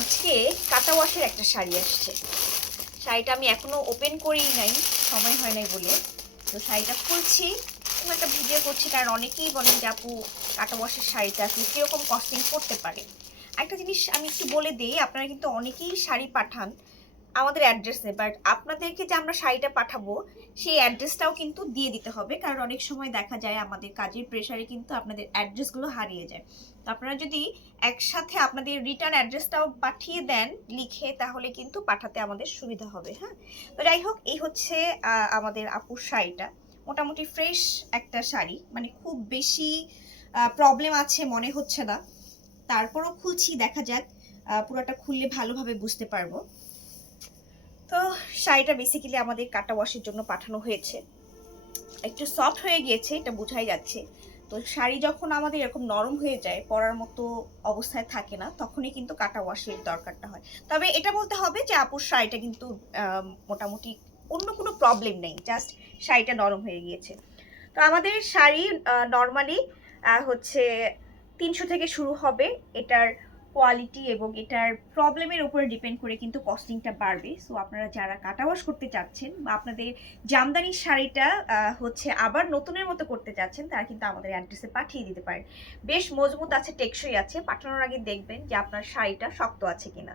আজকে কাটা ওয়াশের একটা শাড়ি আসছে। শাড়িটা আমি এখনো ওপেন করেই নাই, সময় হয় নাই বলে। তো শাড়িটা খুলছি এবং একটা ভিডিও করছি, কারণ অনেকেই বলেন যে আপু কাটা ওয়াশের শাড়িটা আপনি কীরকম কস্টিং করতে পারে। একটা জিনিস আমি একটু বলে দিই, আপনারা কিন্তু অনেকেই শাড়ি পাঠান আমাদের অ্যাড্রেসে, বাট আপনাদেরকে যে আমরা শাড়িটা পাঠাবো সেই অ্যাড্রেসটাও কিন্তু দিয়ে দিতে হবে, কারণ অনেক সময় দেখা যায় আমাদের কাজের প্রেশারে কিন্তু আপনাদের অ্যাড্রেসগুলো হারিয়ে যায়। তো আপনারা যদি একসাথে আপনাদের রিটার্ন অ্যাড্রেসটাও পাঠিয়ে দেন লিখে, তাহলে কিন্তু পাঠাতে আমাদের সুবিধা হবে। হ্যাঁ, তো যাই হোক, এই হচ্ছে আমাদের আপুর শাড়িটা। মোটামুটি ফ্রেশ একটা শাড়ি, মানে খুব বেশি প্রবলেম আছে মনে হচ্ছে না। তারপরও খুলছি, দেখা যাক, পুরোটা খুললে ভালোভাবে বুঝতে পারবো। তো শাড়িটা বেসিক্যালি আমাদের কাটা ওয়াশের জন্য পাঠানো হয়েছে। একটু সফট হয়ে গিয়েছে, এটা বোঝাই যাচ্ছে। তো শাড়ি যখন আমাদের এরকম নরম হয়ে যায়, পরার মতো অবস্থায় থাকে না, তখনই কিন্তু কাটা ওয়াশের দরকারটা হয়। তবে এটা বলতে হবে যে আপুর শাড়িটা কিন্তু মোটামুটি অন্য কোনো প্রবলেম নেই, জাস্ট শাড়িটা নরম হয়ে গিয়েছে। তো আমাদের শাড়ি নর্মালি হচ্ছে 300 থেকে শুরু হবে। এটার কোয়ালিটি এবং এটার প্রবলেমের উপরে ডিপেন্ড করে কিন্তু কস্টিংটা বাড়বে। সো আপনারা যারা কাটা ওয়াশ করতে চাচ্ছেন বা আপনাদের জামদানি শাড়িটা হচ্ছে আবার নতুনের মতো করতে চাচ্ছেন, তারা কিন্তু আমাদের অ্যাড্রেসে পাঠিয়ে দিতে পারেন। বেশ মজবুত আছে, টেকসই আছে। পাঠানোর আগে দেখবেন যে আপনার শাড়িটা শক্ত আছে কিনা।